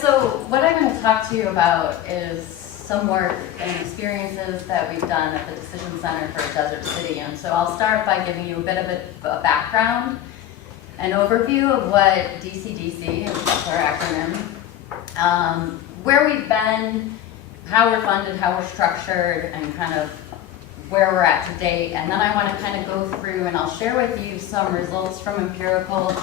So what I'm going to talk to you about is some work and experiences that we've done at the Decision Center for Desert City. And so I'll start by giving you a bit of a background, an overview of what DCDC, which is our acronym, where we've been, how we're funded, how we're structured, and kind of where we're at to date. And then I want to kind of go through and I'll share with you some results from empirical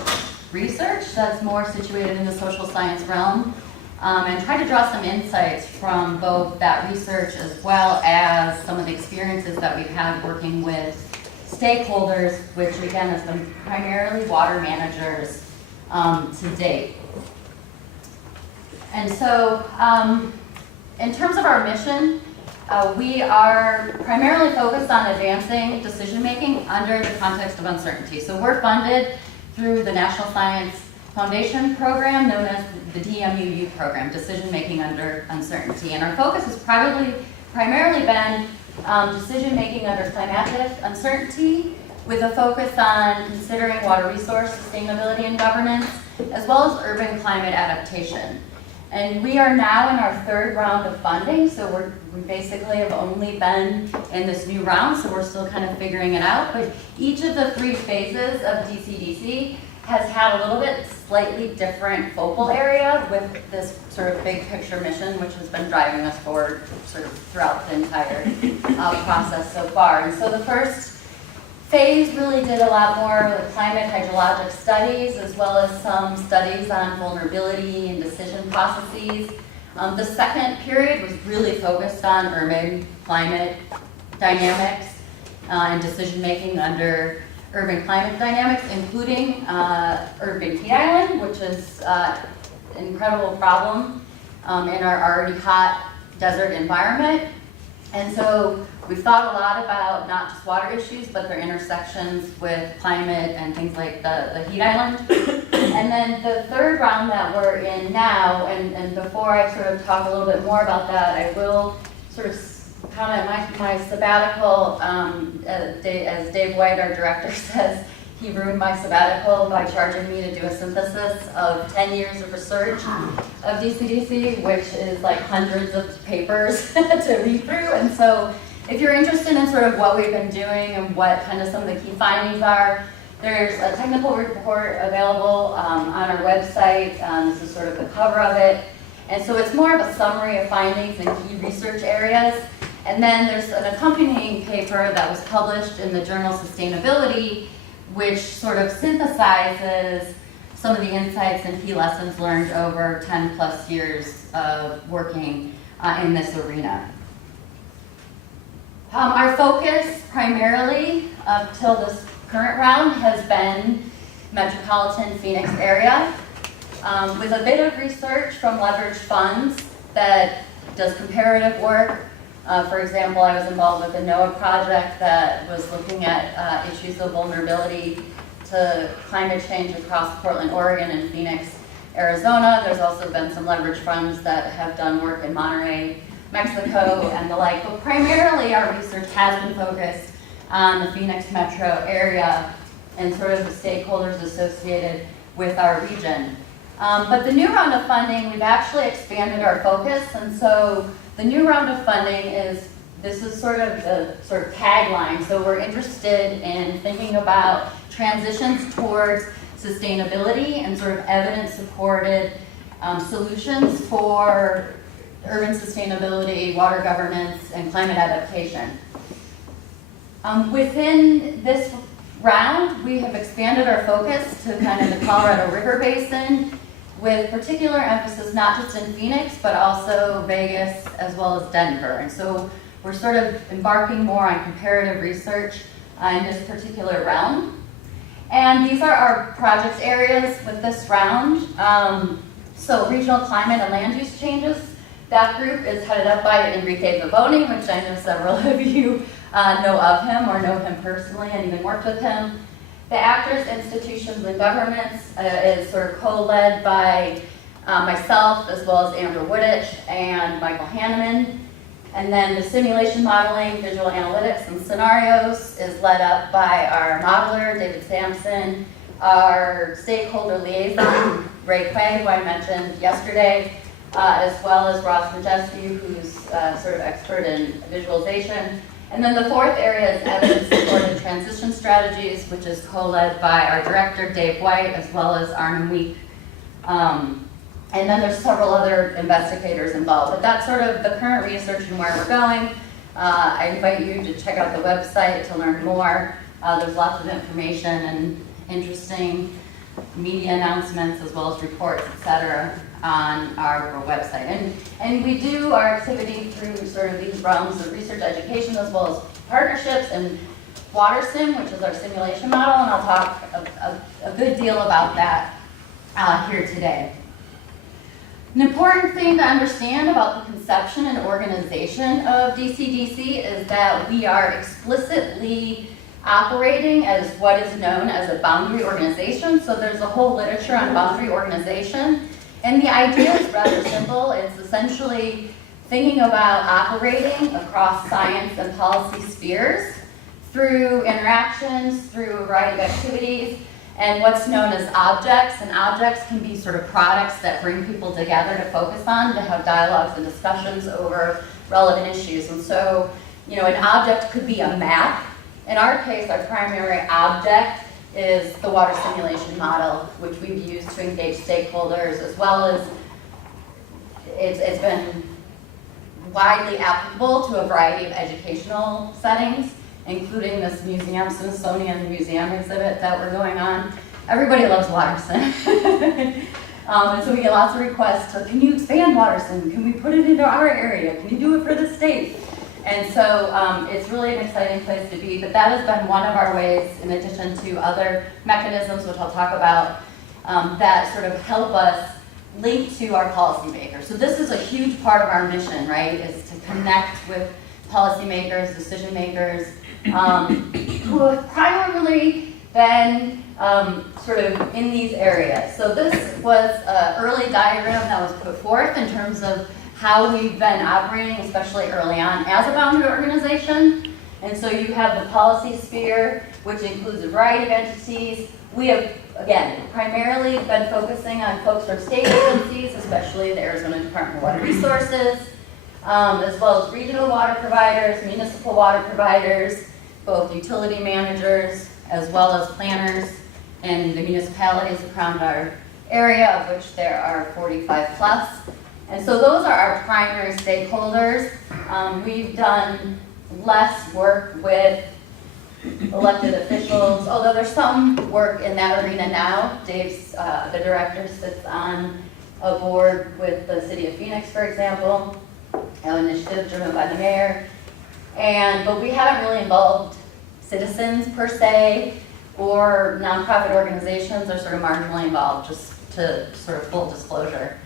research that's more situated in the social science realm, and try to draw some insights from both that research as well as some of the experiences that we've had working with stakeholders, which again has been primarily water managers to date. And so in terms of our mission, we are primarily focused on advancing decision-making under the context of uncertainty. So we're funded through the National Science Foundation program known as the DMUU program, Decision-Making Under Uncertainty. And our focus has primarily been decision-making under climatic uncertainty, with a focus on considering water resource sustainability and governance, as well as urban climate adaptation. And we are now in our third round of funding, so we basically have only been in this new round, so we're still kind of figuring it out. But each of the three phases of DCDC has had a little bit slightly different focal area with this sort of big picture mission, which has been driving us forward sort of throughout the entire process so far. And so the first phase really did a lot more of the climate hydrologic studies, as well as some studies on vulnerability and decision processes. The second period was really focused on urban climate dynamics and decision-making under urban climate dynamics, including urban heat island, which is an incredible problem in our already hot desert environment. And so we've thought a lot about not just water issues, but their intersections with climate and things like the heat island. And then the third round that we're in now, and before I sort of talk a little bit more about that, I will sort of comment my sabbatical, as Dave White, our director, says, he ruined my sabbatical by charging me to do a synthesis of 10 years of research of DCDC, which is like hundreds of papers to read through. And so if you're interested in sort of what we've been doing and what kind of some of the key findings are, there's a technical report available on our website. This is sort of the cover of it. And so it's more of a summary of findings and key research areas. And then there's an accompanying paper that was published in the journal Sustainability, which sort of synthesizes some of the insights and key lessons learned over 10 plus years of working in this arena. Our focus primarily up till this current round has been metropolitan Phoenix area, with a bit of research from leveraged funds that does comparative work. For example, I was involved with the NOAA project that was looking at issues of vulnerability to climate change across Portland, Oregon, and Phoenix, Arizona. There's also been some leverage funds that have done work in Monterey, Mexico, and the like. But primarily our research has been focused on the Phoenix metro area and sort of the stakeholders associated with our region. But the new round of funding, we've actually expanded our focus, and so the new round of funding this is sort of the tagline. So we're interested in thinking about transitions towards sustainability and sort of evidence-supported solutions for urban sustainability, water governance, and climate adaptation. Within this round, we have expanded our focus to kind of the Colorado River Basin, with particular emphasis not just in Phoenix, but also Vegas as well as Denver. And so we're sort of embarking more on comparative research in this particular realm. And these are our project areas with this round. So regional climate and land use changes. That group is headed up by Enrique Vivoni, which I know several of you know of him or know him personally and even worked with him. The actors, institutions, and governments is sort of co-led by myself, as well as Andrew Woodich and Michael Hanneman. And then the simulation modeling, visual analytics, and scenarios is led up by our modeler, David Sampson, our stakeholder liaison, Ray Quay, who I mentioned yesterday, as well as Ross Majeski, who's sort of expert in visualization. And then the fourth area is evidence-supported transition strategies, which is co-led by our director, Dave White, as well as Arnhem Week. And then there's several other investigators involved. But that's sort of the current research and where we're going. I invite you to check out the website to learn more. There's lots of information and interesting media announcements as well as reports, et cetera, on our website. And we do our activity through sort of these realms of research education as well as partnerships and WaterSim, which is our simulation model, and I'll talk a good deal about that here today. An important thing to understand about the conception and organization of DCDC is that we are explicitly operating as what is known as a boundary organization. So there's a whole literature on boundary organization. And the idea is rather simple. It's essentially thinking about operating across science and policy spheres through interactions, through a variety of activities, and what's known as objects. And objects can be sort of products that bring people together to focus on, to have dialogues and discussions over relevant issues. And so, an object could be a map. In our case, our primary object is the water simulation model, which we've used to engage stakeholders, as well as it's been widely applicable to a variety of educational settings, including this museum, Smithsonian Museum exhibit that we're going on. Everybody loves WaterSim. And so we get lots of requests to, can you expand WaterSim? Can we put it into our area? Can you do it for the state? And so it's really an exciting place to be, but that has been one of our ways, in addition to other mechanisms, which I'll talk about, that sort of help us link to our policymakers. So this is a huge part of our mission, right, is to connect with policymakers, decision makers, who have primarily been sort of in these areas. So this was an early diagram that was put forth in terms of how we've been operating, especially early on, as a boundary organization. And so you have the policy sphere, which includes a variety of entities. We have, again, primarily been focusing on folks from state agencies, especially the Arizona Department of Water Resources, as well as regional water providers, municipal water providers, both utility managers, as well as planners in the municipalities around our area, of which there are 45 plus. And so those are our primary stakeholders. We've done less work with elected officials, although there's some work in that arena now. Dave's, the director, sits on a board with the city of Phoenix, for example, an initiative driven by the mayor. But we haven't really involved citizens per se, or nonprofit organizations are sort of marginally involved, just to sort of full disclosure.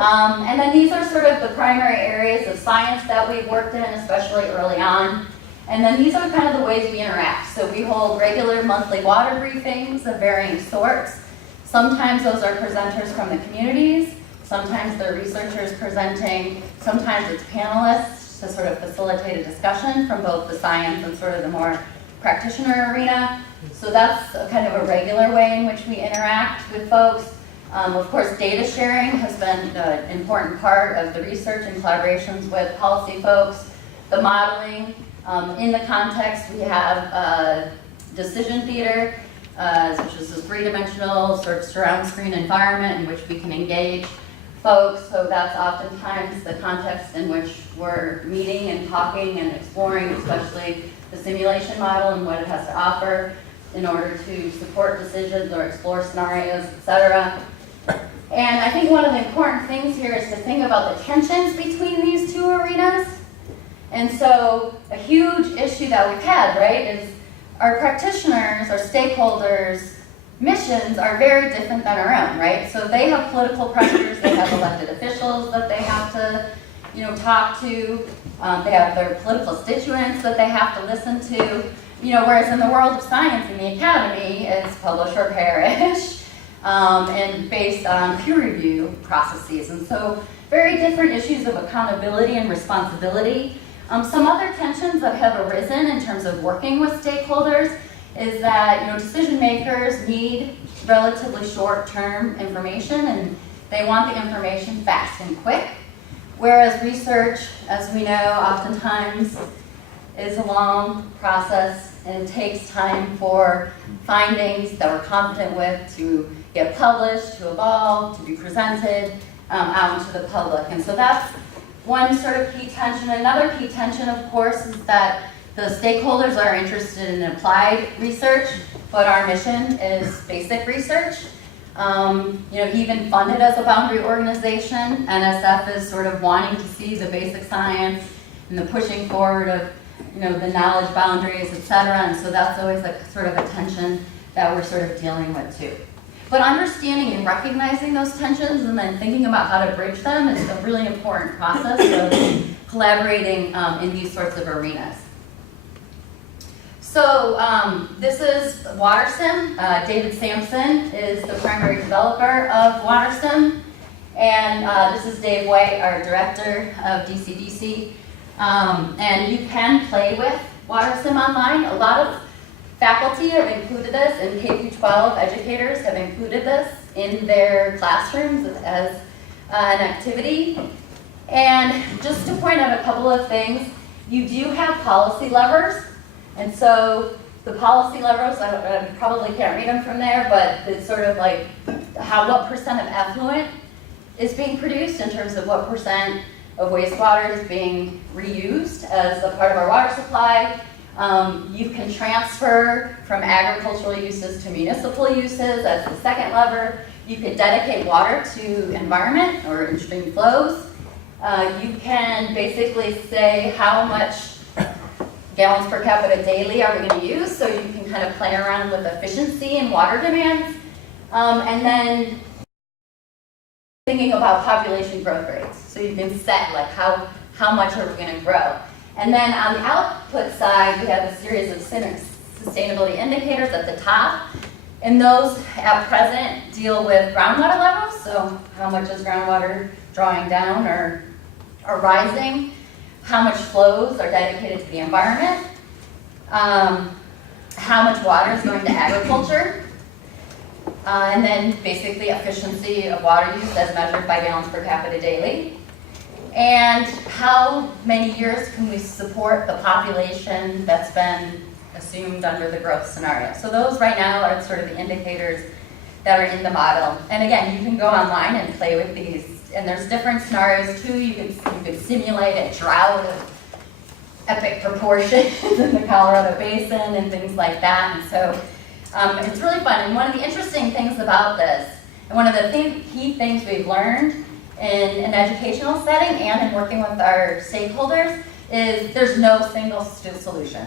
And then these are sort of the primary areas of science that we've worked in, especially early on. And then these are kind of the ways we interact. So we hold regular monthly water briefings of varying sorts. Sometimes those are presenters from the communities. Sometimes they're researchers presenting. Sometimes it's panelists to sort of facilitate a discussion from both the science and sort of the more practitioner arena. So that's kind of a regular way in which we interact with folks. Of course, data sharing has been an important part of the research and collaborations with policy folks. The modeling, in the context, we have decision theater, which is a three-dimensional sort of surround screen environment in which we can engage folks. So that's oftentimes the context in which we're meeting and talking and exploring, especially the simulation model and what it has to offer in order to support decisions or explore scenarios, et cetera. And I think one of the important things here is to think about the tensions between these two arenas. And so a huge issue that we've had, right, is our practitioners, our stakeholders, missions are very different than our own, right? So they have political pressures, they have elected officials that they have to, talk to, they have their political constituents that they have to listen to, whereas in the world of science in the academy, it's publish or perish. And based on peer review processes. And so very different issues of accountability and responsibility. Some other tensions that have arisen in terms of working with stakeholders is that decision makers need relatively short-term information, and they want the information fast and quick. Whereas research, as we know, oftentimes is a long process, and it takes time for findings that we're confident with to get published, to evolve, to be presented out into the public. And so that's one sort of key tension. Another key tension, of course, is that the stakeholders are interested in applied research, but our mission is basic research. Even funded as a boundary organization, NSF is sort of wanting to see the basic science and the pushing forward of the knowledge boundaries, et cetera, and so that's always a sort of a tension that we're sort of dealing with too. But understanding and recognizing those tensions and then thinking about how to bridge them is a really important process of collaborating in these sorts of arenas. So this is WaterSim. David Sampson is the primary developer of WaterSim. And this is Dave White, our director of DCDC. And you can play with WaterSim online. A lot of faculty have included this, and K-12 educators have included this in their classrooms as an activity. And just to point out a couple of things, you do have policy levers. And so the policy levers, I probably can't read them from there, but it's sort of like what percent of effluent is being produced in terms of what percent of wastewater is being reused as a part of our water supply. You can transfer from agricultural uses to municipal uses as the second lever. You could dedicate water to environment or in-stream flows. You can basically say how much gallons per capita daily are we going to use, so you can kind of play around with efficiency and water demands. And then thinking about population growth rates. So you can set like how much are we going to grow. And then on the output side, we have a series of sustainability indicators at the top. And those at present deal with groundwater levels. So how much is groundwater drawing down or rising? How much flows are dedicated to the environment? How much water is going to agriculture? And then basically efficiency of water use as measured by gallons per capita daily. And how many years can we support the population that's been assumed under the growth scenario? So those right now are sort of the indicators that are in the model. And again, you can go online and play with these. And there's different scenarios too. You can simulate a drought of epic proportions in the Colorado Basin and things like that. And so it's really fun. And one of the interesting things about this, and one of the key things we've learned in an educational setting and in working with our stakeholders is there's no single solution.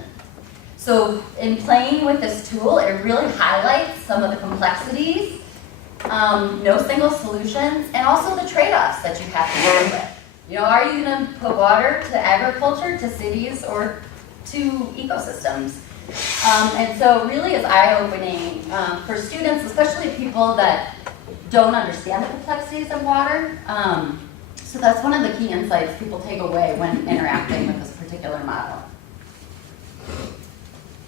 So in playing with this tool, it really highlights some of the complexities, no single solutions, and also the trade-offs that you have to deal with. Are you going to put water to agriculture, to cities, or to ecosystems? And so really is eye-opening for students, especially people that don't understand the complexities of water. So that's one of the key insights people take away when interacting with this particular model.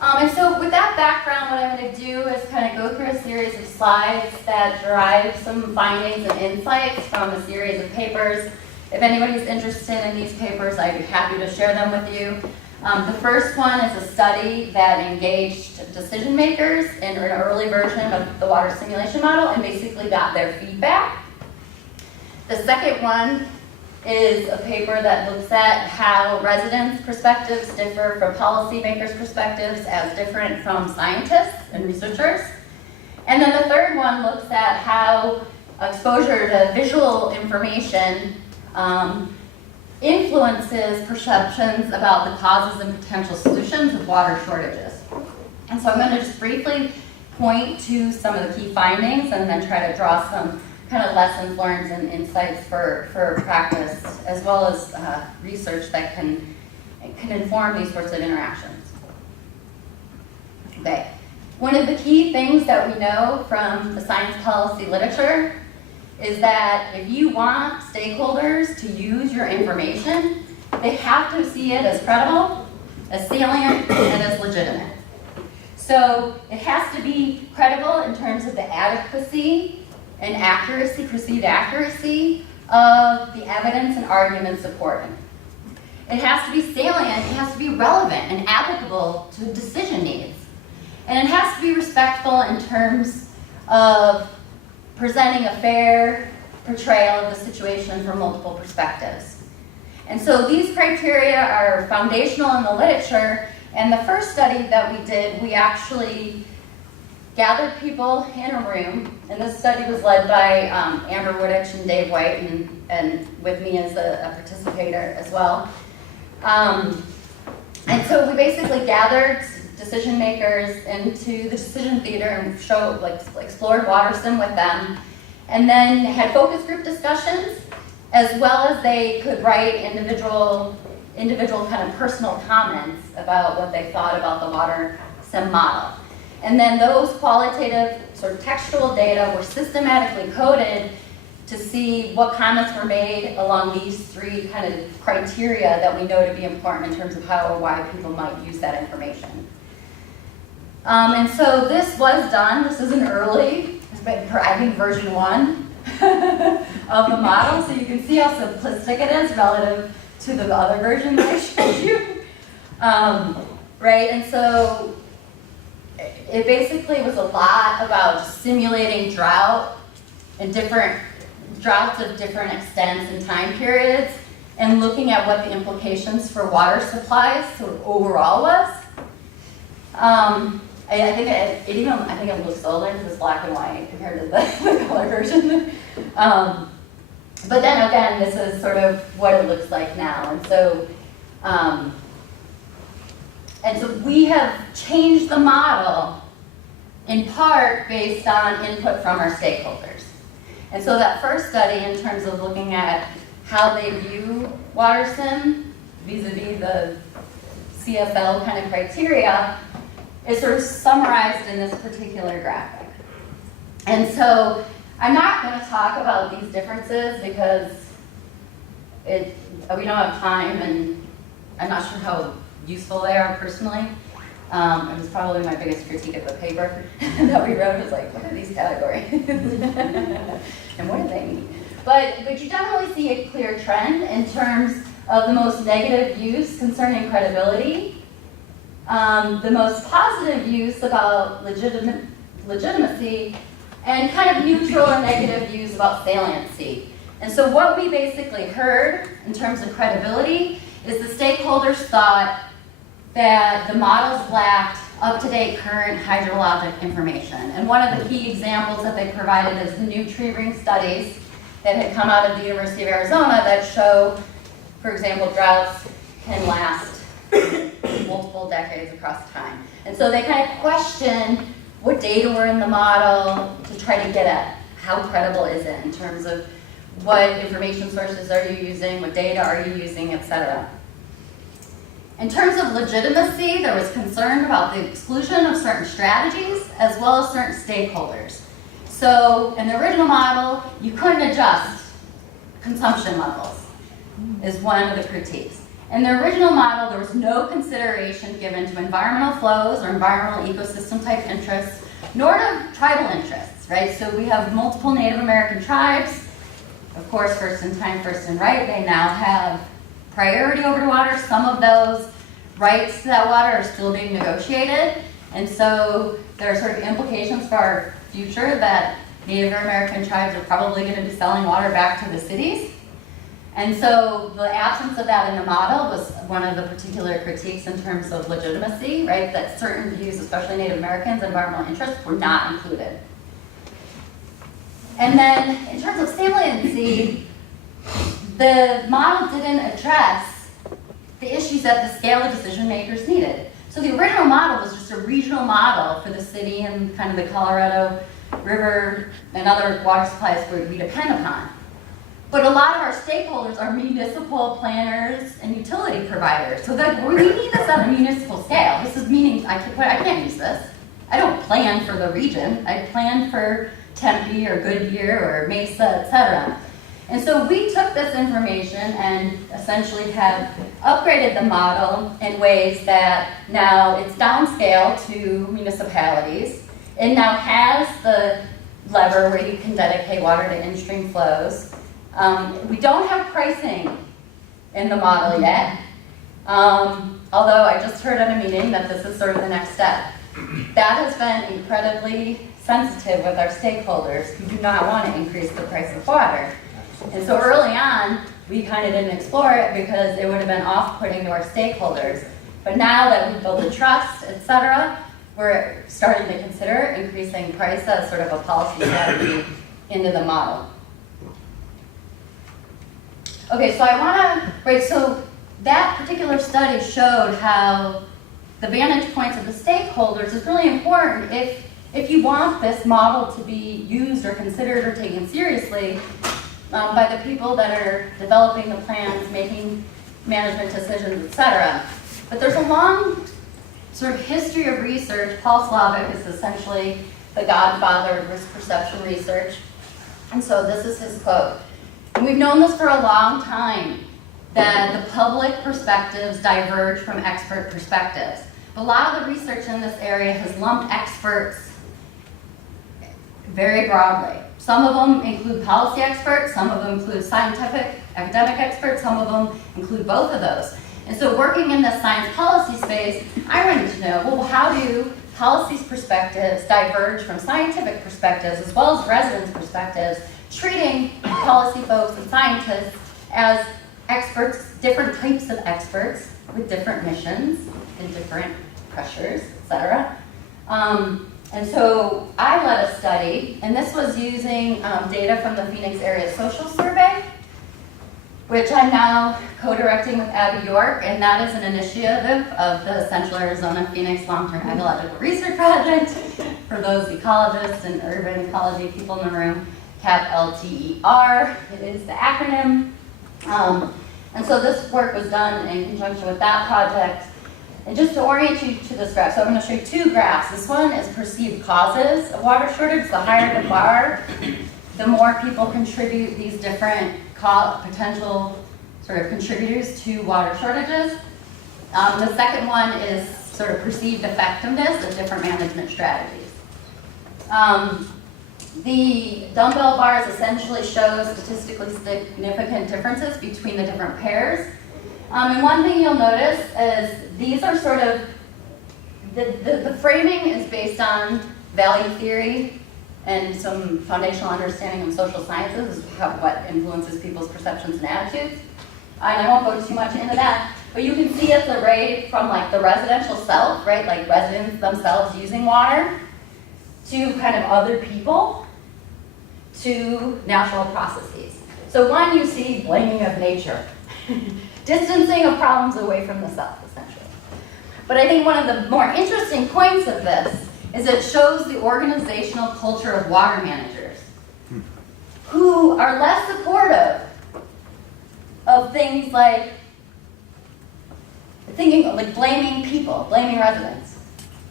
And so with that background, what I'm going to do is kind of go through a series of slides that derive some findings and insights from a series of papers. If anybody's interested in these papers, I'd be happy to share them with you. The first one is a study that engaged decision makers in an early version of the water simulation model and basically got their feedback. The second one is a paper that looks at how residents' perspectives differ from policymakers' perspectives as different from scientists and researchers. And then the third one looks at how exposure to visual information influences perceptions about the causes and potential solutions of water shortages. And so I'm going to just briefly point to some of the key findings and then try to draw some kind of lessons learned and insights for practice, as well as research that can inform these sorts of interactions. Okay. One of the key things that we know from the science policy literature is that if you want stakeholders to use your information, they have to see it as credible, as salient, and as legitimate. So it has to be credible in terms of the adequacy and accuracy, perceived accuracy of the evidence and arguments supporting. It has to be salient, it has to be relevant and applicable to decision needs. And it has to be respectful in terms of presenting a fair portrayal of the situation from multiple perspectives. And so these criteria are foundational in the literature, and the first study that we did, we actually gathered people in a room, and this study was led by Amber Wooditch and Dave White, and with me as a participator as well. And so we basically gathered decision makers into the decision theater and explored water sim with them, and then had focus group discussions, as well as they could write individual kind of personal comments about what they thought about the water sim model. And then those qualitative sort of textual data were systematically coded to see what comments were made along these three kind of criteria that we know to be important in terms of how or why people might use that information. And so this was done. This is an early, I think version 1 of the model, so you can see how simplistic it is relative to the other version that I showed you. Right, and so it basically was a lot about just simulating drought and different droughts of different extents and time periods, and looking at what the implications for water supplies sort of overall was. I think it looks older because it's black and white compared to the color version. But then again, this is sort of what it looks like now. And so we have changed the model in part based on input from our stakeholders. And so that first study, in terms of looking at how they view water sim vis-a-vis the CFL kind of criteria, is sort of summarized in this particular graphic. And so I'm not going to talk about these differences because we don't have time, and I'm not sure how useful they are personally. It was probably my biggest critique of the paper that we wrote, was like, what are these categories? And what do they mean? But you definitely see a clear trend in terms of the most negative views concerning credibility, the most positive views about legitimacy, and kind of neutral or negative views about saliency. And so what we basically heard in terms of credibility is the stakeholders thought that the models lacked up-to-date current hydrologic information. And one of the key examples that they provided is the new tree ring studies that had come out of the University of Arizona that show, for example, droughts can last multiple decades across time. And so they kind of question what data were in the model to try to get at how credible is it in terms of what information sources are you using, what data are you using, etc. In terms of legitimacy, there was concern about the exclusion of certain strategies as well as certain stakeholders. So in the original model, you couldn't adjust consumption levels, is one of the critiques. In the original model, there was no consideration given to environmental flows or environmental ecosystem type interests, nor to tribal interests, right? So we have multiple Native American tribes. Of course, first in time, first in right, they now have priority over water. Some of those rights to that water are still being negotiated. And so there are sort of implications for our future that Native American tribes are probably going to be selling water back to the cities. And so the absence of that in the model was one of the particular critiques in terms of legitimacy, right? That certain views, especially Native Americans, environmental interests, were not included. And then in terms of saliency, the model didn't address the issues that the scale of decision makers needed. So the original model was just a regional model for the city and kind of the Colorado River and other water supplies we depend upon. But a lot of our stakeholders are municipal planners and utility providers. So that we need this at a municipal scale. This is meaning I can't use this. I don't plan for the region. I plan for Tempe or Goodyear or Mesa, etc. And so we took this information and essentially have upgraded the model in ways that now it's downscale to municipalities. It now has the lever where you can dedicate water to in-stream flows. We don't have pricing in the model yet, although I just heard at a meeting that this is sort of the next step. That has been incredibly sensitive with our stakeholders who do not want to increase the price of water. And so early on, we kind of didn't explore it because it would have been off-putting to our stakeholders. But now that we've built the trust, et cetera, we're starting to consider increasing price as sort of a policy strategy into the model. Okay, so I want to, right, so that particular study showed how the vantage points of the stakeholders is really important if you want this model to be used or considered or taken seriously by the people that are developing the plans, making management decisions, et cetera. But there's a long sort of history of research. Paul Slovic is essentially the godfather of risk perception research. And so this is his quote. And we've known this for a long time, that the public perspectives diverge from expert perspectives. A lot of the research in this area has lumped experts very broadly. Some of them include policy experts, some of them include scientific, academic experts, some of them include both of those. And so working in the science policy space, I wanted to know, well, how do policy's perspectives diverge from scientific perspectives as well as residents' perspectives, treating policy folks and scientists as experts, different types of experts with different missions and different pressures, et cetera. And so I led a study, and this was using data from the Phoenix Area Social Survey, which I'm now co-directing with Abby York, and that is an initiative of the Central Arizona Phoenix Long-Term Ecological Research Project. For those ecologists and urban ecology people in the room, CAP-LTER, it is the acronym. And so this work was done in conjunction with that project. And just to orient you to this graph, so I'm going to show you two graphs. This one is perceived causes of water shortage. The higher the bar, the more people contribute these different potential sort of contributors to water shortages. The second one is sort of perceived effectiveness of different management strategies. The dumbbell bars essentially show statistically significant differences between the different pairs. And one thing you'll notice is these are sort of, the framing is based on value theory and some foundational understanding of social sciences, is what influences people's perceptions and attitudes. And I won't go too much into that, but you can see it's arrayed from like the residential self, right, like residents themselves using water, to kind of other people, to natural processes. So one, you see blaming of nature. Distancing of problems away from the self, essentially. But I think one of the more interesting points of this is it shows the organizational culture of water managers who are less supportive of things like thinking, like blaming people, blaming residents,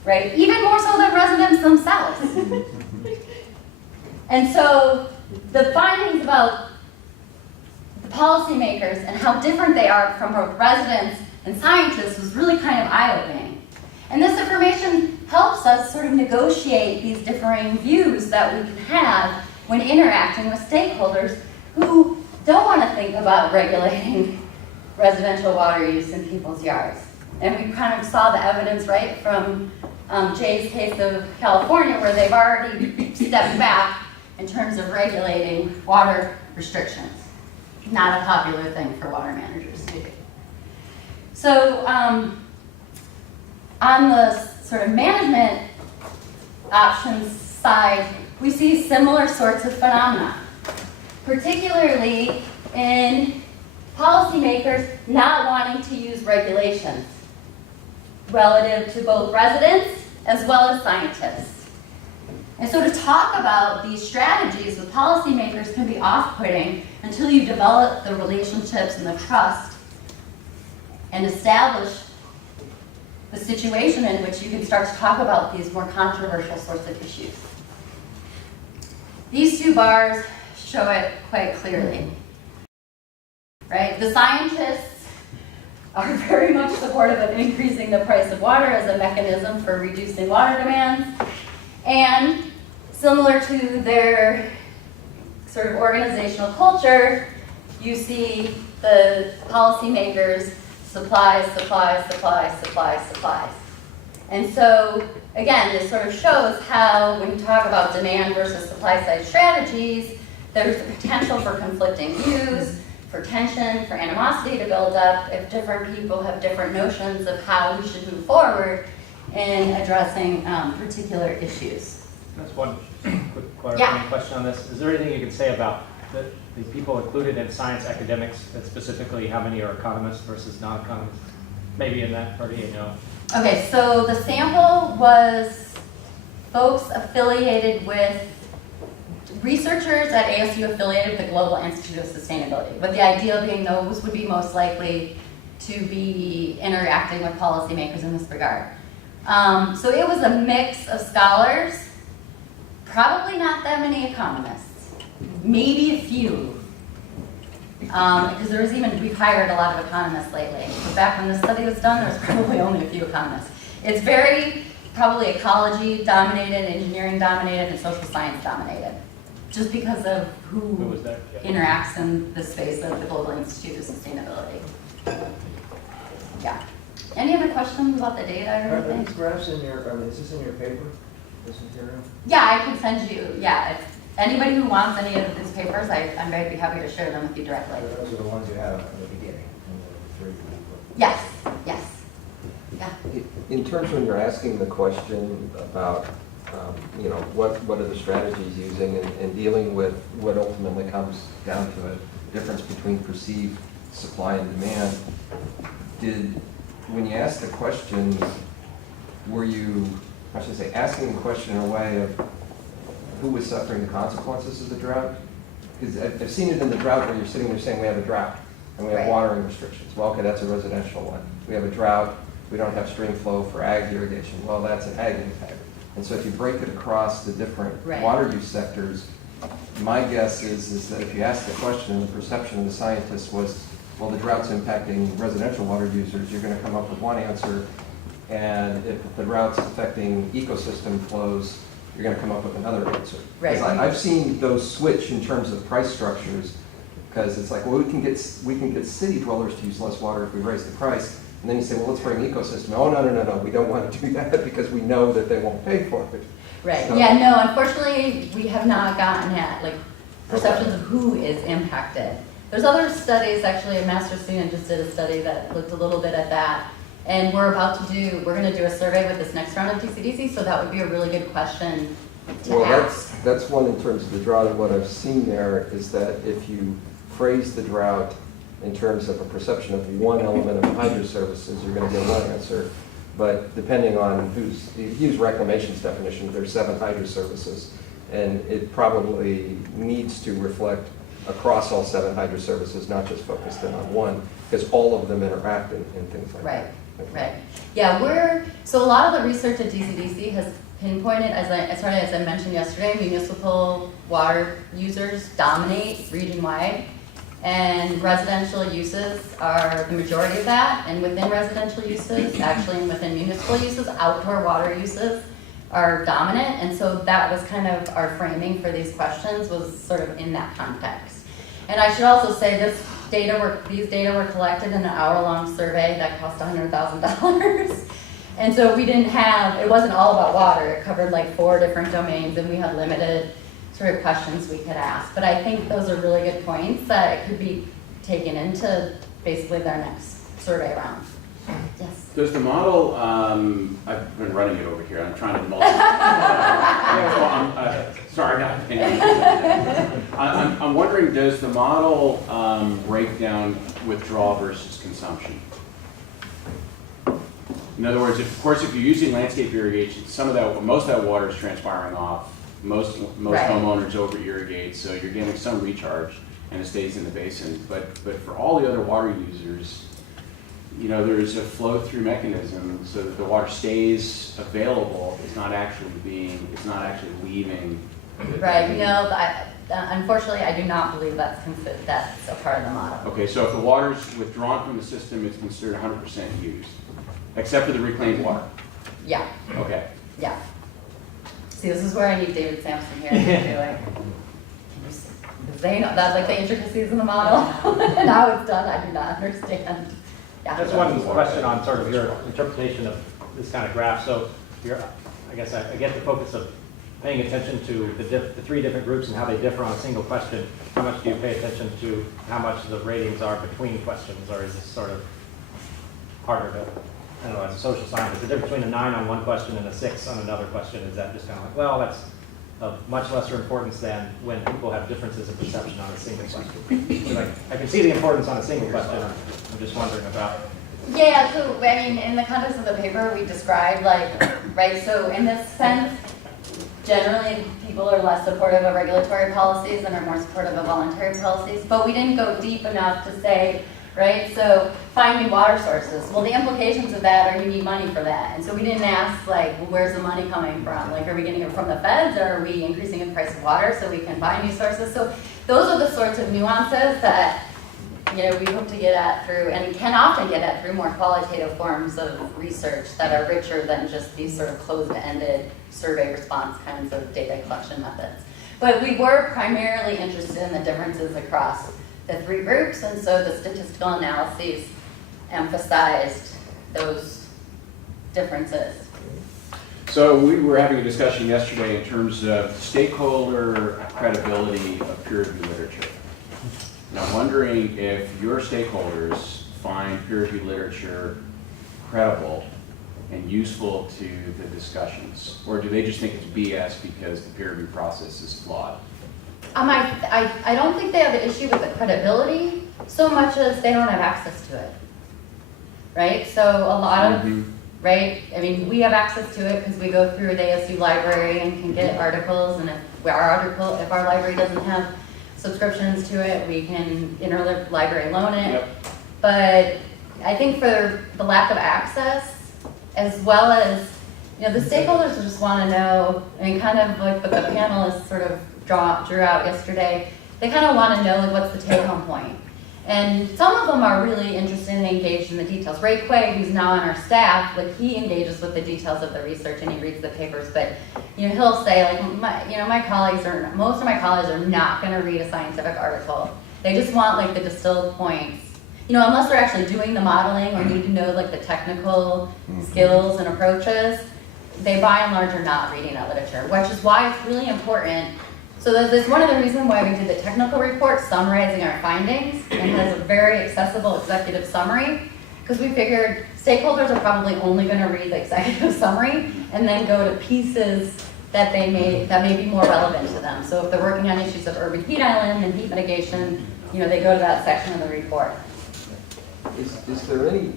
right? Even more so than residents themselves. And so the findings about policymakers and how different they are from both residents and scientists was really kind of eye-opening. And this information helps us sort of negotiate these differing views that we can have when interacting with stakeholders who don't want to think about regulating residential water use in people's yards. And we kind of saw the evidence, right, from Jay's case of California, where they've already stepped back in terms of regulating water restrictions. Not a popular thing for water managers to do. So on the sort of management options side, we see similar sorts of phenomena, particularly in policymakers not wanting to use regulations relative to both residents as well as scientists. And so to talk about these strategies with policymakers can be off-putting until you develop the relationships and the trust and establish the situation in which you can start to talk about these more controversial sorts of issues. These two bars show it quite clearly. right? The scientists are very much supportive of increasing the price of water as a mechanism for reducing water demands. And similar to their sort of organizational culture, you see the policymakers supplies, supplies, supplies, supplies, supplies. And so, again, this sort of shows how, when you talk about demand versus supply side strategies, there's the potential for conflicting views, for tension, for animosity to build up if different people have different notions of how we should move forward in addressing particular issues. That's one quick clarifying question on this. Is there anything you can say about the people included in science academics, and specifically how many are economists versus non-economists? Maybe in that, or do you know? Okay, so the sample was folks affiliated with researchers at ASU affiliated with the Global Institute of Sustainability, with the idea being those would be most likely to be interacting with policymakers in this regard. So it was a mix of scholars, probably not that many economists, maybe a few. Because we've hired a lot of economists lately. But back when this study was done, there was probably only a few economists. It's very probably ecology dominated, engineering dominated, and social science dominated. Just because of who was there? Yeah. interacts in the space of the Global Institute of Sustainability. Yeah. Any other questions about the data or Are anything? these graphs in your, is this in your paper, this material? Yeah, I can send you, yeah. If anybody who wants any of these papers, I'm very happy to share them with you directly. Those are the ones you have at the beginning, in the 3 people. Yes, yes. Yeah. In terms when you're asking the question about, what are the strategies using and dealing with what ultimately comes down to a difference between perceived supply and demand, when you asked the question, were you, asking the question in a way of who was suffering the consequences of the drought? Because I've seen it in the drought where you're sitting there saying we have a drought and we have Right. watering restrictions. Well, okay, that's a residential one. We have a drought, we don't have stream flow for ag irrigation. Well, that's an ag impact. And so if you break it across the different Right. water use sectors, my guess is that if you ask the question and the perception of the scientists was, well, the drought's impacting residential water users, you're going to come up with one answer. And if the drought's affecting ecosystem flows, you're going to come up with another answer. Right. Because I've seen those switch in terms of price structures, because it's like, well, we can get city dwellers to use less water if we raise the price. And then you say, well, let's bring ecosystem. Oh, no, we don't want to do that because we know that they won't pay for it. Right. So- Yeah, no, unfortunately, we have not gotten at perceptions of who is impacted. There's other studies, actually, a master's student just did a study that looked a little bit at that. And we're going to do a survey with this next round of DCDC, so that would be a really good question to Well, ask. that's one in terms of the drought, and what I've seen there is that if you phrase the drought in terms of a perception of one element of hydro services, you're going to get one answer. But depending on use Reclamation's definition, there's 7 hydro services, and it probably needs to reflect across all 7 hydro services, not just focused in on one, because all of them interact in things like Right. that. Right. Yeah, so a lot of the research at DCDC has pinpointed, as I mentioned yesterday, municipal water users dominate region-wide, and residential uses are the majority of that, and within residential uses, actually, and within municipal uses, outdoor water uses are dominant, and so that was kind of our framing for these questions, was sort of in that context. And I should also say these data were collected in an hour-long survey that cost $100,000. And so it wasn't all about water. It covered 4 different domains, and we had limited sort of questions we could ask. But I think those are really good points that could be taken into basically their next survey round. Yes. Does the model, I've been running it over here, I'm trying to sorry, not I'm wondering, does the model break down withdrawal versus consumption? In other words, of course, if you're using landscape irrigation, most of that water is transpiring off. Most Right. homeowners over irrigate, so you're getting some recharge, and it stays in the basin. But for all the other water users, there's a flow-through mechanism so that the water stays available. It's not actually leaving. Right. unfortunately, I do not believe that's a part of the model. Okay, so if the water's withdrawn from the system, it's considered 100% used, except for the reclaimed water? Yeah, Okay. yeah. See, this is where I need David Sampson here to be like, because they know, that's like the intricacies in the model, and how it's done, I do not understand. Yeah. That's one question on sort of your interpretation of this kind of graph. So I guess I get the focus of paying attention to the three different groups and how they differ on a single question. How much do you pay attention to how much the ratings are between questions, or is this sort of harder to, I don't know, as a social scientist, the difference between a 9 on one question and a 6 on another question, is that just kind of like, well, that's of much lesser importance than when people have differences of perception on a single question? So like, I can see the importance on a single question. I'm just wondering about. Yeah, so I mean, in the context of the paper, we described like, right, so in this sense, generally people are less supportive of regulatory policies and are more supportive of voluntary policies, but we didn't go deep enough to say, right, so finding water sources. Well, the implications of that are you need money for that. And so we didn't ask like, well, where's the money coming from? Like, are we getting it from the feds, or are we increasing the price of water so we can find new sources? So those are the sorts of nuances that, you know, we hope to get at through, and can often get at through more qualitative forms of research that are richer than just these sort of closed-ended survey response kinds of data collection methods. But we were primarily interested in the differences across the three groups, and so the statistical analyses emphasized those differences. So we were having a discussion yesterday in terms of stakeholder credibility of peer-reviewed literature. And I'm wondering if your stakeholders find peer-reviewed literature credible and useful to the discussions, or do they just think it's BS because the peer review process is flawed? I don't think they have an issue with the credibility so much as they don't have access to it, right? So a lot of, right, I mean, we have access to it because we go through the ASU library and can get articles, and if our library doesn't have subscriptions to it, we can interlibrary loan it. Yep. But I think for the lack of access, as well as, you know, the stakeholders just want to know, I mean, kind of like what the panelists sort of drew out yesterday, they kind of want to know like what's the take-home point. And some of them are really interested and engaged in the details. Ray Quay, who's now on our staff, like he engages with the details of the research and he reads the papers, but you know, he'll say like, most of my colleagues are not going to read a scientific article. They just want like the distilled points. You know, unless they're actually doing the modeling or need to know like the technical skills and approaches, they by and large are not reading that literature, which is why it's really important. So that's one of the reasons why we did the technical report summarizing our findings and has a very accessible executive summary, because we figured stakeholders are probably only going to read the executive summary and then go to pieces that may be more relevant to them. So if they're working on issues of urban heat island and heat mitigation, you know, they go to that section of the report. Is there any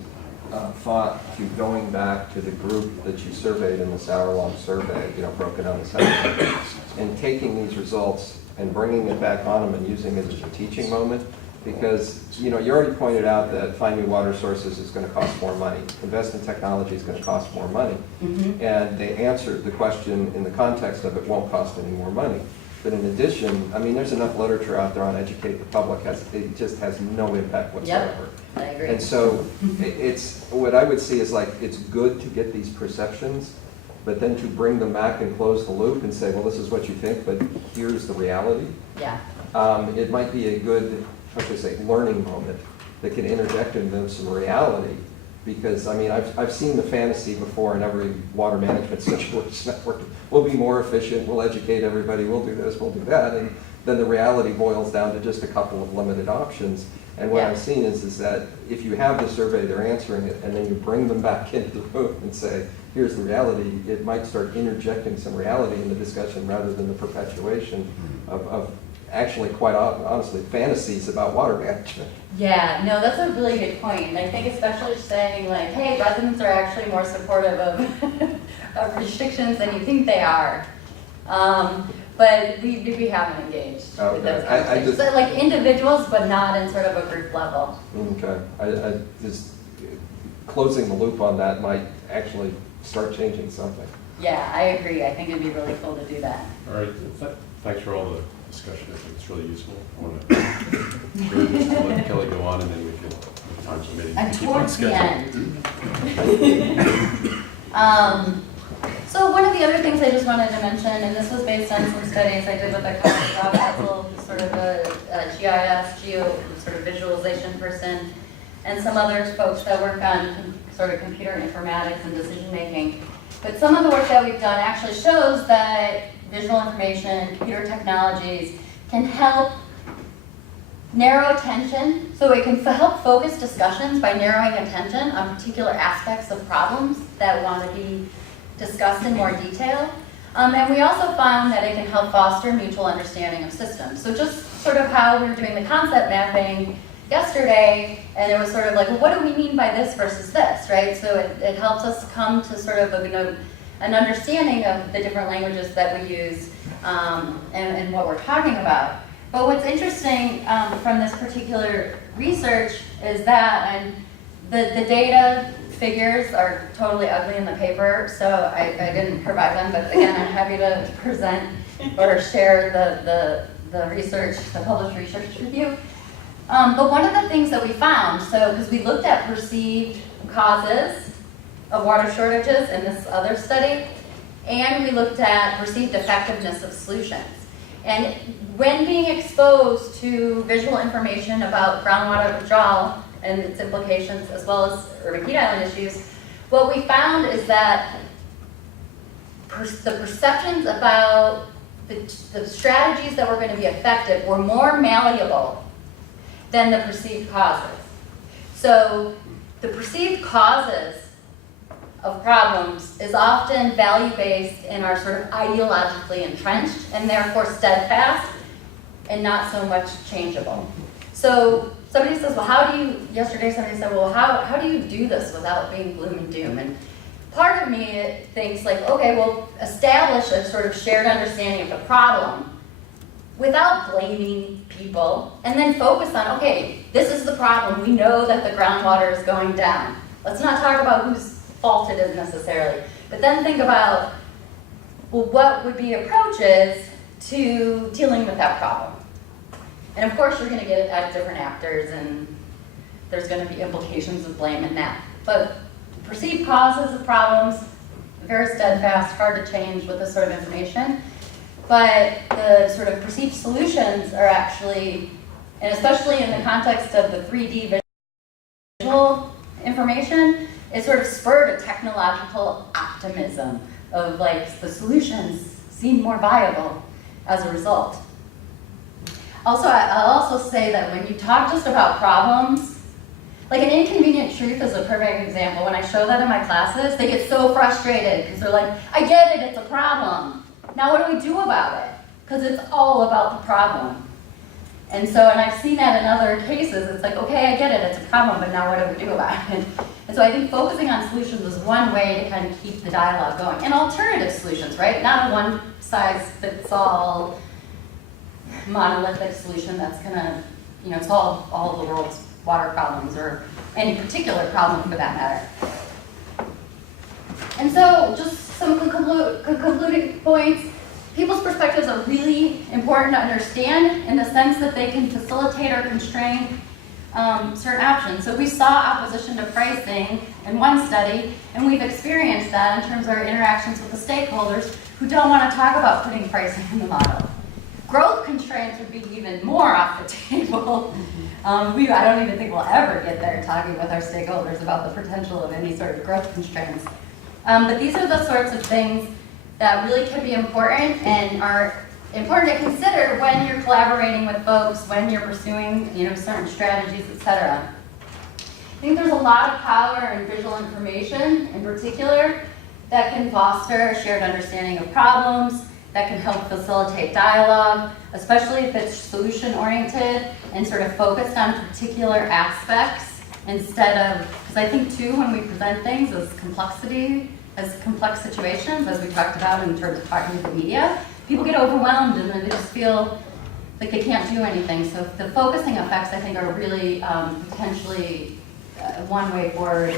thought to going back to the group that you surveyed in this hour-long survey, you know, broken down this hour, and taking these results and bringing it back on them and using it as a teaching moment? Because, you know, you already pointed out that finding water sources is going to cost more money. Invest in technology is going to cost more money. And they answered the question in the context of it won't cost any more money. But in addition, I mean, there's enough literature out there on educate the public. It just has no impact whatsoever. Yep, I agree. And so it's, what I would see is like, it's good to get these perceptions, but then to bring them back and close the loop and say, well, this is what you think, but here's the reality. Yeah. It might be a good, how should I say, learning moment that can interject in them some reality. Because, I mean, I've seen the fantasy before in every water management situation network. We'll be more efficient, we'll educate everybody, we'll do this, we'll do that. And then the reality boils down to just a couple of limited options. And what I've seen is that if you have the survey, they're answering it, and then you bring them back into the room and say, here's the reality, it might start interjecting some reality in the discussion rather than the perpetuation of actually, quite honestly, fantasies about water management. Yeah, no, that's a really good point. And I think especially saying like, hey, residents are actually more supportive of restrictions than you think they are. But we haven't engaged with those conversations. So, like individuals, but not in sort of a group level. Okay, I just, closing the loop on that might actually start changing something. Yeah, I agree. I think it'd be really cool to do that. All right, thanks for all the discussion. I think it's really useful. I want to just to let Kelly go on, and then we can, with time permitting, And keep on towards the schedule. end. So one of the other things I just wanted to mention, and this was based on some studies I did with a colleague, Drought Model, who's sort of a GIS, sort of visualization person, and some other folks that work on sort of computer informatics and decision making. But some of the work that we've done actually shows that visual information, computer technologies can help narrow attention, so it can help focus discussions by narrowing attention on particular aspects of problems that want to be discussed in more detail. And we also found that it can help foster mutual understanding of systems. So just sort of how we were doing the concept mapping yesterday, and it was sort of like, well, what do we mean by this versus this, right? So it helps us come to sort of an understanding of the different languages that we use and what we're talking about. But what's interesting from this particular research is that, and the data figures are totally ugly in the paper, so I didn't provide them, but again, I'm happy to present or share the research, the published research with you. But one of the things that we found, so because we looked at perceived causes of water shortages in this other study, and we looked at perceived effectiveness of solutions. And when being exposed to visual information about groundwater withdrawal and its implications, as well as urban heat island issues, what we found is that the perceptions about the strategies that were going to be effective were more malleable than the perceived causes. So the perceived causes of problems is often value-based and are sort of ideologically entrenched and therefore steadfast and not so much changeable. So somebody says, well, yesterday somebody said, well, how do you do this without being gloom and doom? And part of me thinks like, okay, well, establish a sort of shared understanding of the problem without blaming people, and then focus on, okay, this is the problem. We know that the groundwater is going down. Let's not talk about whose fault it is necessarily, but then think about, well, what would be approaches to dealing with that problem? And of course, you're going to get it at different actors, and there's going to be implications of blame in that. But perceived causes of problems, very steadfast, hard to change with this sort of information. But the sort of perceived solutions are actually, and especially in the context of the 3D visual information, it sort of spurred a technological optimism of like the solutions seem more viable as a result. Also, I'll also say that when you talk just about problems, like an inconvenient truth is a perfect example. When I show that in my classes, they get so frustrated because they're like, I get it, it's a problem. Now what do we do about it? Because it's all about the problem. And I've seen that in other cases. It's like, okay, I get it, it's a problem, but now what do we do about it? And so I think focusing on solutions is one way to kind of keep the dialogue going. And alternative solutions, right? Not a one-size-fits-all monolithic solution that's gonna, solve all of the world's water problems or any particular problem for that matter. And so just some concluding points. People's perspectives are really important to understand in the sense that they can facilitate or constrain certain options. So we saw opposition to pricing in one study, and we've experienced that in terms of our interactions with the stakeholders who don't want to talk about putting pricing in the model. Growth constraints would be even more off the table. I don't even think we'll ever get there talking with our stakeholders about the potential of any sort of growth constraints. But these are the sorts of things that really can be important and are important to consider when you're collaborating with folks, when you're pursuing certain strategies, etc. I think there's a lot of power in visual information in particular that can foster a shared understanding of problems, that can help facilitate dialogue, especially if it's solution-oriented and sort of focused on particular aspects instead of, because I think too when we present things as complexity, as complex situations, as we talked about in terms of talking to the media, people get overwhelmed and then they just feel like they can't do anything. So the focusing effects, I think, are really potentially one way forward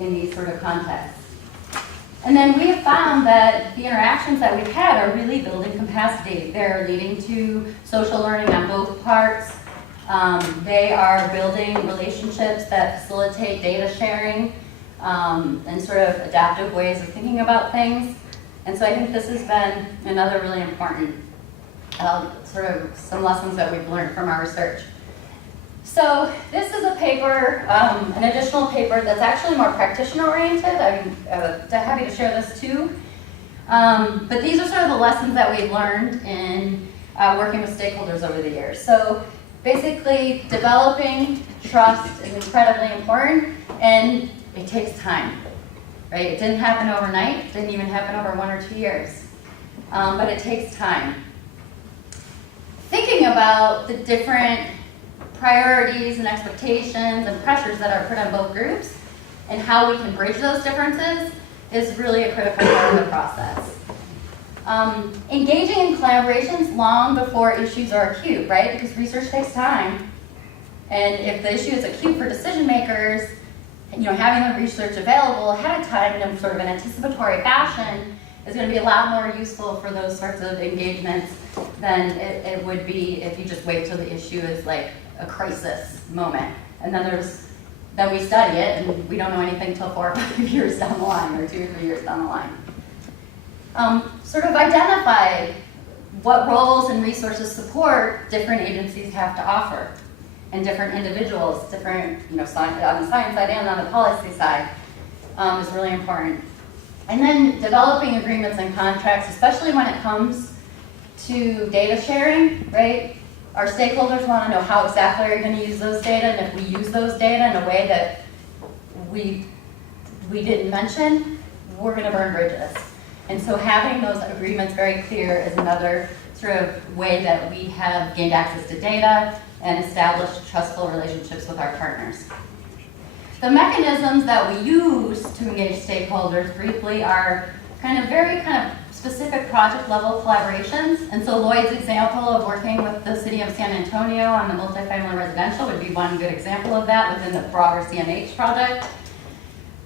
in these sort of contexts. And then we have found that the interactions that we've had are really building capacity. They're leading to social learning on both parts. They are building relationships that facilitate data sharing and sort of adaptive ways of thinking about things. And so I think this has been another really important sort of some lessons that we've learned from our research. So this is a paper, an additional paper that's actually more practitioner-oriented. I'm happy to share this too. But these are sort of the lessons that we've learned in working with stakeholders over the years. So basically, developing trust is incredibly important, and it takes time, right? It didn't happen overnight. It didn't even happen over 1 or 2 years. But it takes time. Thinking about the different priorities and expectations and pressures that are put on both groups and how we can bridge those differences is really a critical part of the process. Engaging in collaborations long before issues are acute, right? Because research takes time. And if the issue is acute for decision makers, having the research available ahead of time in sort of an anticipatory fashion is going to be a lot more useful for those sorts of engagements than it would be if you just wait till the issue is like a crisis moment. And then we study it and we don't know anything till 4 or 5 years down the line, or 2 or 3 years down the line. Sort of identify what roles and resources support different agencies have to offer, and different individuals, different, on the science side and on the policy side, is really important. And then developing agreements and contracts, especially when it comes to data sharing, right? Our stakeholders want to know how exactly are you going to use those data, and if we use those data in a way that we didn't mention, we're going to burn bridges. And so having those agreements very clear is another sort of way that we have gained access to data and established trustful relationships with our partners. The mechanisms that we use to engage stakeholders briefly are very specific project level collaborations. And so Lloyd's example of working with the city of San Antonio on the multifamily residential would be one good example of that within the broader CMH project.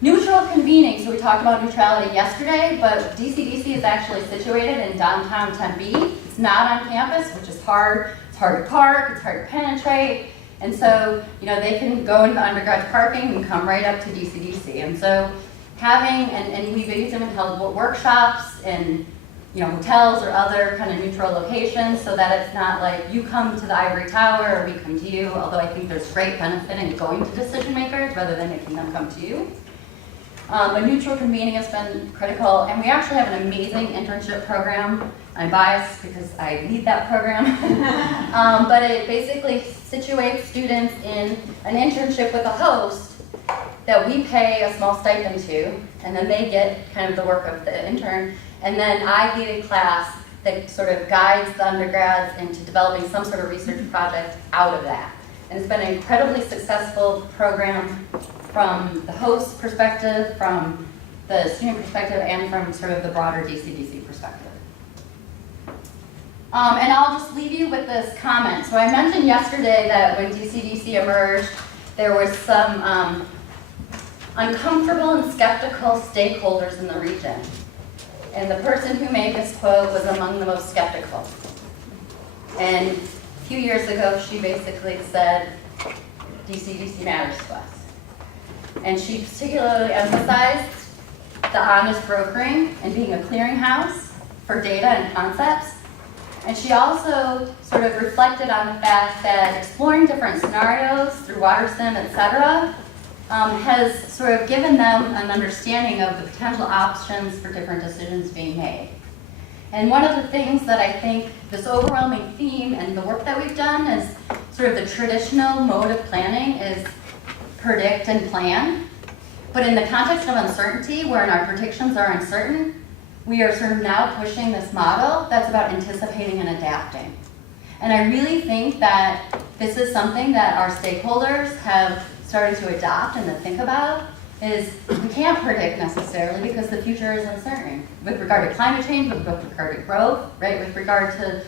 Neutral convening, so we talked about neutrality yesterday, but DCDC is actually situated in downtown Tempe. It's not on campus, which is hard. It's hard to park, it's hard to penetrate. And so, they can go into undergrad parking and come right up to DCDC. And so having, and we've even held workshops in, hotels or other kind of neutral locations so that it's not like you come to the ivory tower or we come to you, although I think there's great benefit in going to decision makers rather than making them come to you. But neutral convening has been critical, and we actually have an amazing internship program. I'm biased because I lead that program. But it basically situates students in an internship with a host that we pay a small stipend to, and then they get kind of the work of the intern. And then I lead a class that sort of guides the undergrads into developing some sort of research project out of that. And it's been an incredibly successful program from the host perspective, from the student perspective, and from sort of the broader DCDC perspective. And I'll just leave you with this comment. So I mentioned yesterday that when DCDC emerged, there was some uncomfortable and skeptical stakeholders in the region. And the person who made this quote was among the most skeptical. And a few years ago, she basically said, DCDC matters to us. And she particularly emphasized the honest brokering and being a clearinghouse for data and concepts. And she also sort of reflected on the fact that exploring different scenarios through WaterSim, et cetera, has sort of given them an understanding of the potential options for different decisions being made. And one of the things that I think this overwhelming theme and the work that we've done is sort of the traditional mode of planning is predict and plan. But in the context of uncertainty, wherein our predictions are uncertain, we are sort of now pushing this model that's about anticipating and adapting. And I really think that this is something that our stakeholders have started to adopt and to think about, is we can't predict necessarily because the future is uncertain. With regard to climate change, with regard to growth, right? With regard to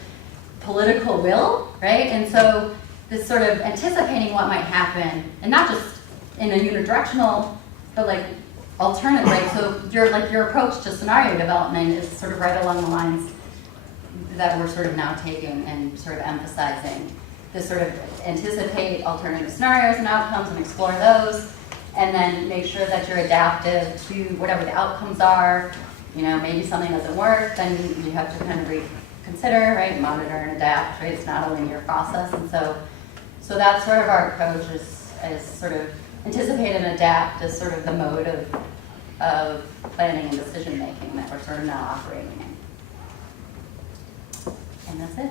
political will, right? And so this sort of anticipating what might happen, and not just in a unidirectional, but like alternative, right? So your approach to scenario development is sort of right along the lines that we're sort of now taking and sort of emphasizing. This sort of anticipate alternative scenarios and outcomes and explore those, and then make sure that you're adaptive to whatever the outcomes are. You know, maybe something doesn't work, then you have to kind of reconsider, right? Monitor and adapt, right? It's not a linear process, and so that's sort of our approach is sort of anticipate and adapt as sort of the mode of planning and decision making that we're sort of now operating in. And that's it.